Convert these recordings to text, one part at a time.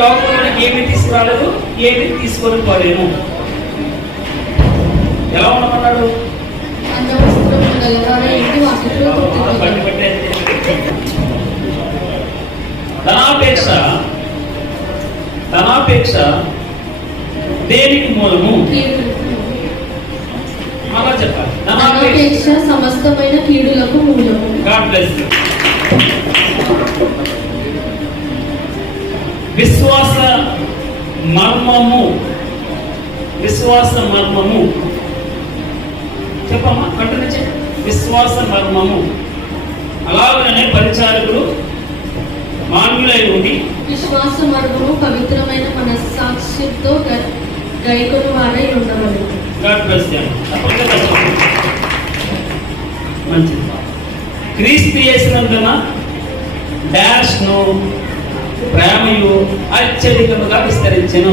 లోకంలోకి ఏమి తీసుకురాలేదు, ఏమి తీసుకొని పోలేను. ఎలా ఉండమన్నాడు? ధనాపేక్ష దేనికి మూలము? అలా చెప్పాలి. ధనాపేక్ష సమస్తమైన కీడులకు మూలము. God bless you. విశ్వాస మర్మము, విశ్వాస మర్మము చెప్పమ్మా, కంటిన్యూ. విశ్వాస మర్మము. అలాగనే పరిచారకులు మాన్యులై ఉండి విశ్వాస మర్మము పవిత్రమైన మనస్సాక్షితో గైకొను వారై ఉండవలెను. God bless you. మంచిది. క్రీస్తు యేసునందున డాష్ ను ప్రేమయు అత్యధికముగా విస్తరించెను.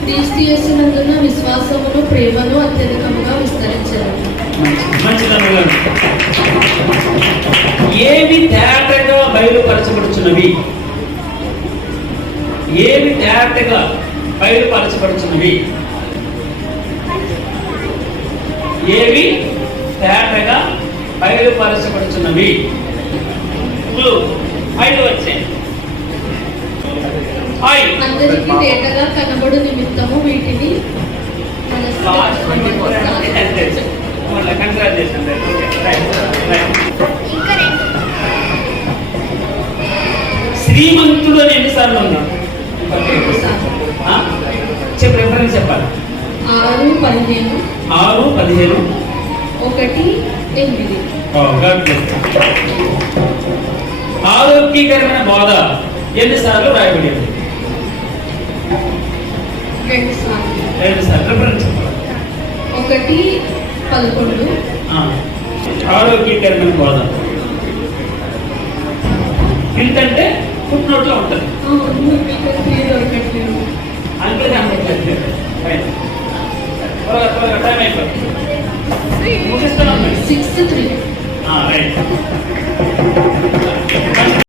క్రీస్తు యేసునందున విశ్వాసమును ప్రేమను అత్యధికముగా విస్తరించెను. మంచిదన్నగా ఏమి తేటగా బయలుపరచబడుచున్నవి? ఏమి తేటగా బయలుపరచబడుచున్నవి? ఏవి తేటగా బయలుపరచబడుచున్నవి? 5 వచ్చాయి. అందరికి తేటగా కనబడు నిమిత్తము వీటిని శ్రీమంతుడు అని ఎన్నిసార్లు ఉన్నా చెప్పు, రిఫరెన్స్ చెప్పాలి. 6, 15 1, 8. ఆరోగ్యకరమైన బోధ ఎన్నిసార్లు రాయబడి ఉంది? 2 సార్లు. రిఫరెన్స్ చెప్పాలి. 1, 11. ఆరోగ్యకరమైన బోధ ఏంటంటే ఫుట్ నోట్ లో ఉంటుంది. అంటే టైం అయిపోతుంది. 6, 3. రైట్.